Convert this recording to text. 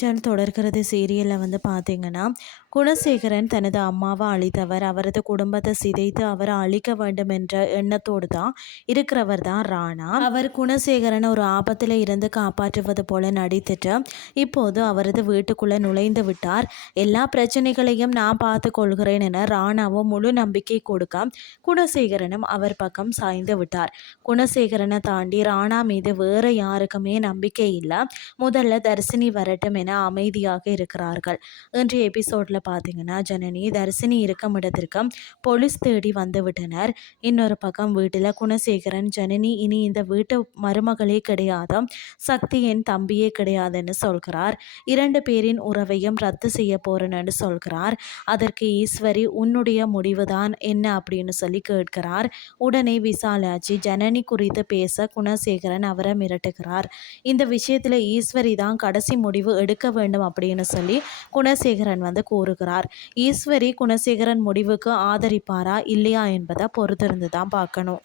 நெஞ்சம் தொடர்கிறது சீரியலில் வந்து பார்த்தீங்கன்னா, குணசேகரன் தனது அம்மாவை அழித்தவர், அவரது குடும்பத்தை சிதைத்து அவரை அழிக்க வேண்டும் என்ற எண்ணத்தோடு தான் இருக்கிறவர் தான் ராணா. அவர் குணசேகரன் ஒரு ஆபத்தில் இருந்து காப்பாற்றுவது போல நடித்துட்டு இப்போது அவரது வீட்டுக்குள்ளே நுழைந்து விட்டார். எல்லா பிரச்சனைகளையும் நான் பார்த்து கொள்கிறேன் என ராணாவும் முழு நம்பிக்கை கொடுக்க குணசேகரனும் அவர் பக்கம் சாய்ந்து விட்டார். குணசேகரனை தாண்டி ராணா மீது வேறு யாருக்குமே நம்பிக்கை இல்லை. முதல்ல தர்சினி வரட்டும் என அமைதியாக இருக்கிறார்கள். இன்றைய எபிசோடில் பார்த்தீங்கன்னா, ஜனனி தர்சினி இருக்கும் இடத்திற்கு போலீஸ் தேடி வந்து விட்டனர். இன்னொரு பக்கம் வீட்டில் குணசேகரன், ஜனனி இனி இந்த வீட்டு மருமகளே கிடையாது, சக்தி என் தம்பியே கிடையாதுன்னு சொல்கிறார். 2 பேரின் உறவையும் ரத்து செய்ய போறேன்னு சொல்கிறார். அதற்கு ஈஸ்வரி உன்னுடைய முடிவுதான் என்ன அப்படின்னு சொல்லி கேட்கிறார். உடனே விசாலாஜி ஜனனி குறித்து பேச குணசேகரன் அவரை மிரட்டுகிறார். இந்த விஷயத்தில் ஈஸ்வரி தான் கடைசி முடிவு எடுக்க வேண்டும் அப்படின்னு சொல்லி குணசேகரன் வந்து கூறுகிறார். ஈஸ்வரி குணசேகரன் முடிவுக்கு ஆதரிப்பாரா இல்லையா என்பதை பொறுத்திருந்து தான் பார்க்கணும்.